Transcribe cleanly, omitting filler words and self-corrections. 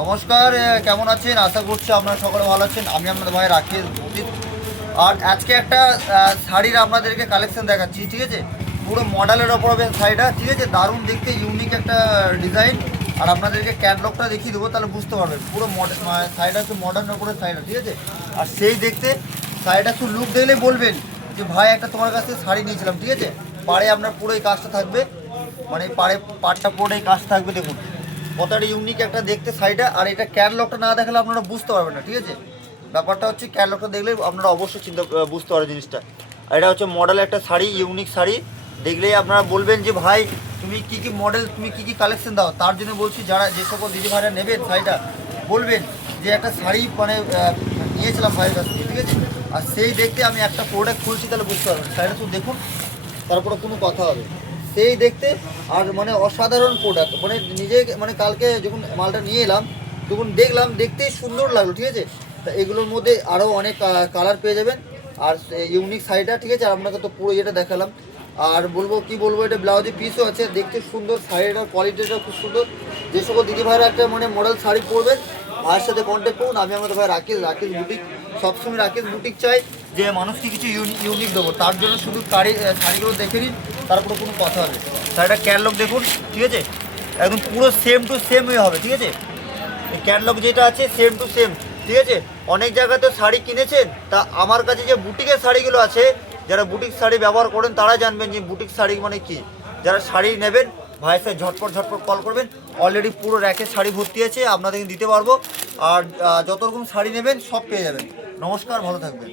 নমস্কার, কেমন আছেন? আশা করছি আপনারা সকলে ভালো আছেন। আমি আপনাদের ভাই রাকেশ ভৌতিক। আর আজকে একটা শাড়ির আপনাদেরকে কালেকশন দেখাচ্ছি, ঠিক আছে? পুরো মডেলের ওপর হবে শাড়িটা, ঠিক আছে? দারুণ দেখতে, ইউনিক একটা ডিজাইন। আর আপনাদেরকে ক্যাটলগটা দেখিয়ে দেবো, তাহলে বুঝতে পারবেন। পুরো মডেল শাড়িটা হচ্ছে মডার্নের ওপরে শাড়িটা, ঠিক আছে? আর সেই দেখতে শাড়িটা একটু লুক দেখলেই বলবেন যে ভাই একটা তোমার কাছ থেকে শাড়ি নিয়েছিলাম, ঠিক আছে? পাড়ে আপনার পুরো এই কাজটা থাকবে, মানে পাড়ে পাটটা পুরো এই কাজ থাকবে। দেখুন কতটা ইউনিক একটা দেখতে শাড়িটা। আর এটা ক্যাটলগটা না দেখালে আপনারা বুঝতে পারবেন না, ঠিক আছে? ব্যাপারটা হচ্ছে ক্যাটলগটা দেখলে আপনারা অবশ্যই বুঝতে পারবেন জিনিসটা। আর এটা হচ্ছে মডেল একটা শাড়ি, ইউনিক শাড়ি। দেখলেই আপনারা বলবেন যে ভাই তুমি কি কি মডেল, তুমি কি কি কালেকশন দাও। তার জন্য বলছি, যারা যে সকল দিদি ভাইরা নেবেন শাড়িটা, বলবেন যে একটা শাড়ি মানে নিয়েছিলাম ভাইয়ের কাছ থেকে, ঠিক আছে? আর সেই দেখতে আমি একটা প্রোডাক্ট খুলছি, তাহলে বুঝতে পারবেন। শাড়িটা শুধু দেখুন, তারপরে কোনো কথা হবে। সেই দেখতে আর মানে অসাধারণ প্রোডাক্ট, মানে নিজে মানে কালকে যখন মালটা নিয়ে এলাম তখন দেখলাম, দেখতেই সুন্দর লাগলো, ঠিক আছে? তা এগুলোর মধ্যে আরও অনেক কালার পেয়ে যাবেন। আর ইউনিক শাড়িটা, ঠিক আছে? আর আপনাকে তো পুরো এটা দেখালাম। আর বলবো কি বলবো, এটা ব্লাউজের পিসও আছে, দেখতে সুন্দর। শাড়িটার কোয়ালিটিটা খুব সুন্দর। যে সকল দিদি ভাইরা একটা মানে মডেল শাড়ি পরবেন, ভাইয়ের সাথে কন্ট্যাক্ট করুন। আমি আমাদের ভাই রাকেশ বুটিক। সবসময় রাকেশ বুটিক চাই যে মানুষকে কিছু ইউনিক দেবো। তার জন্য শুধু শাড়িগুলো দেখে নিন, তারপরে কোনো কথা হবে। শাড়িটা ক্যাটলগ দেখুন, ঠিক আছে? একদম পুরো সেম টু সেম হবে, ঠিক আছে? ক্যাটলগ যেটা আছে সেম টু সেম, ঠিক আছে? অনেক জায়গাতে শাড়ি কিনেছেন, তা আমার কাছে যে বুটিকের শাড়িগুলো আছে, যারা বুটিক শাড়ি ব্যবহার করেন তারা জানবেন যে বুটিক শাড়ি মানে কি। যারা শাড়ি নেবেন ভাইয়ের সাথে ঝটপট ঝটপট কল করবেন। অলরেডি পুরো র্যাকের শাড়ি ভর্তি আছে, আপনাদেরকে দিতে পারবো। আর যত রকম শাড়ি নেবেন সব পেয়ে যাবেন। নমস্কার, ভালো থাকবেন।